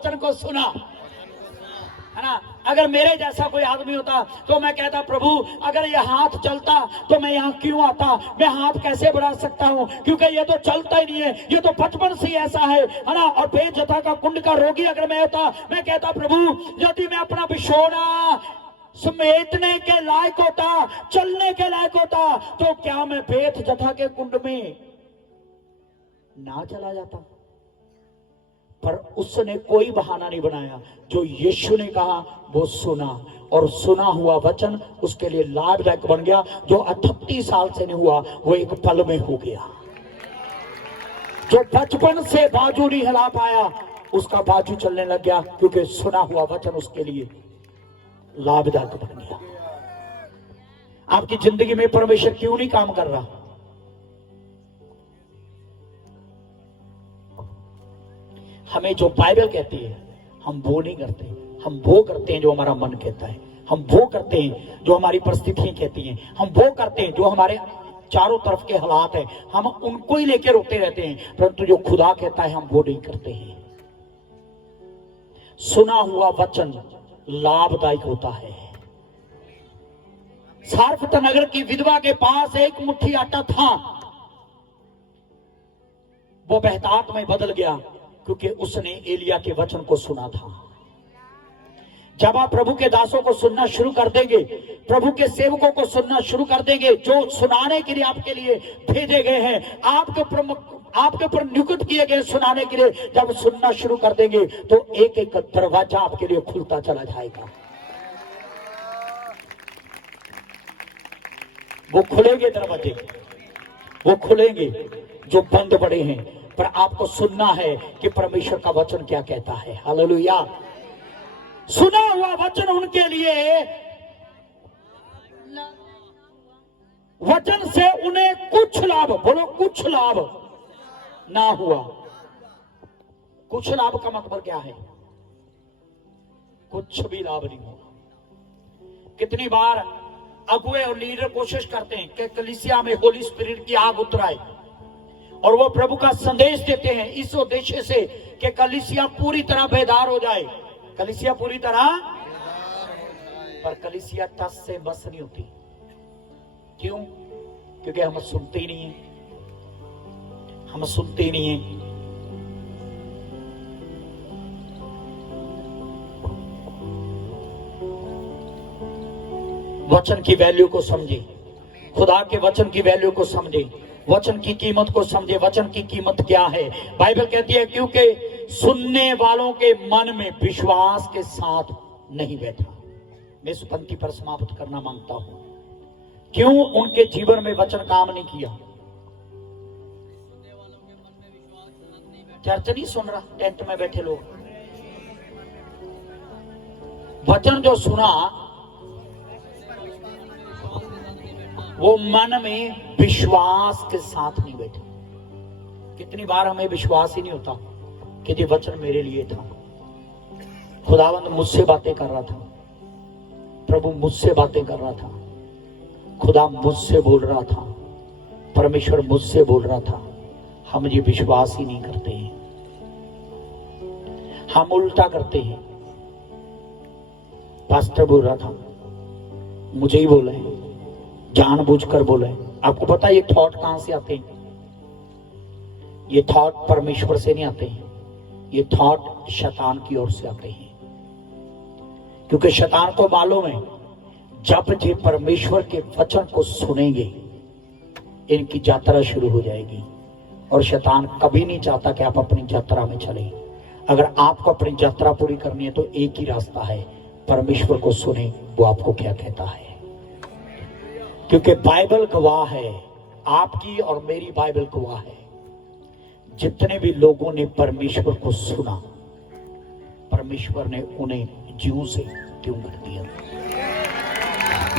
वचन को सुना, है ना। अगर मेरे जैसा कोई आदमी होता तो मैं कहता प्रभु अगर ये हाथ चलता तो मैं यहाँ क्यों आता, मैं हाथ कैसे बढ़ा सकता हूँ, क्योंकि ये तो चलता ही नहीं है, ये तो बचपन से ही ऐसा है ना। और बेजथा का कुंड का रोगी अगर मैं होता, मैं कहता प्रभु यदि मैं अपना बिछोना समेटने के लायक होता, चलने के लायक होता, तो क्या मैं बेजथा के कुंड में ना चला जाता। पर उसने कोई बहाना नहीं बनाया, जो यीशु ने कहा वो सुना, और सुना हुआ वचन उसके लिए लाभदायक बन गया। जो 38 साल से नहीं हुआ वो एक पल में हो गया। जो बचपन से बाजू नहीं हिला पाया उसका बाजू चलने लग गया, क्योंकि सुना हुआ वचन उसके लिए लाभदायक बन गया। आपकी जिंदगी में परमेश्वर क्यों नहीं काम कर रहा? हमें जो बाइबल कहती है हम वो नहीं करते, हम वो करते हैं जो हमारा मन कहता है, हम वो करते हैं जो हमारी परिस्थितियां कहती हैं, हम वो करते हैं जो हमारे चारों तरफ के हालात है, हम उनको ही लेकर रोते रहते हैं, परंतु जो खुदा कहता है हम वो नहीं करते हैं। सुना हुआ वचन लाभदायक होता है। सारफत नगर की विधवा के पास एक मुट्ठी आटा था, वो बहतात में बदल गया क्योंकि उसने एलिया के वचन को सुना था। जब आप प्रभु के दासों को सुनना शुरू कर देंगे, प्रभु के सेवकों को सुनना शुरू कर देंगे, जो सुनाने के लिए आपके लिए भेजे गए हैं, आपके ऊपर नियुक्त किए गए सुनाने के लिए, जब सुनना शुरू कर देंगे तो एक एक दरवाजा आपके लिए खुलता चला जाएगा। वो खुलेंगे दरवाजे, वो खुलेंगे जो बंद पड़े हैं, पर आपको सुनना है कि परमेश्वर का वचन क्या कहता है। हालेलुया। सुना हुआ वचन उनके लिए, वचन से उन्हें कुछ लाभ, बोलो कुछ लाभ ना हुआ। कुछ लाभ का मतलब क्या है? कुछ भी लाभ नहीं हुआ। कितनी बार अगुए और लीडर कोशिश करते हैं कि कलीसिया में होली स्पिरिट की आग उतराए, और वो प्रभु का संदेश देते हैं इस उद्देश्य से कि कलीसिया पूरी तरह बेदार हो जाए। कलीसिया पूरी तरह, पर कलीसिया टस से बस नहीं होती। क्यों? क्योंकि हम सुनते ही नहीं है, हम सुनते ही नहीं है। वचन की वैल्यू को समझे, खुदा के वचन की वैल्यू को समझे, वचन की कीमत को समझे। वचन की कीमत क्या है? बाइबल कहती है क्योंकि सुनने वालों के मन में विश्वास के साथ नहीं बैठा। मैं इस पंक्ति पर समाप्त करना मांगता हूं। क्यों उनके जीवन में वचन काम नहीं किया? चर्च नहीं सुन रहा, टेंट में बैठे लोग। वचन जो सुना वो मन में विश्वास के साथ नहीं बैठे। कितनी बार हमें विश्वास ही नहीं होता कि ये वचन मेरे लिए था, खुदावंद मुझसे बातें कर रहा था, प्रभु मुझसे बातें कर रहा था, खुदा मुझसे बोल रहा था, परमेश्वर मुझसे बोल रहा था। हम ये विश्वास ही नहीं करते हैं, हम उल्टा करते हैं। पास्टर बोल रहा था, मुझे ही बोला है, जानबूझकर बोला है। आपको पता है ये थॉट कहां से आते हैं? ये थॉट परमेश्वर से नहीं आते हैं, ये थॉट शैतान की ओर से आते हैं। क्योंकि शैतान को मालूम है जब ये परमेश्वर के वचन को सुनेंगे इनकी यात्रा शुरू हो जाएगी। और शैतान कभी नहीं चाहता कि आप अपनी यात्रा में चले। अगर आपको अपनी यात्रा पूरी करनी है तो एक ही रास्ता है, परमेश्वर को सुने वो आपको क्या कहता है। क्योंकि बाइबल गवाह है, आपकी और मेरी बाइबल गवाह है। जितने भी लोगों ने परमेश्वर को सुना, परमेश्वर ने उन्हें जीव से क्यों कर दिया।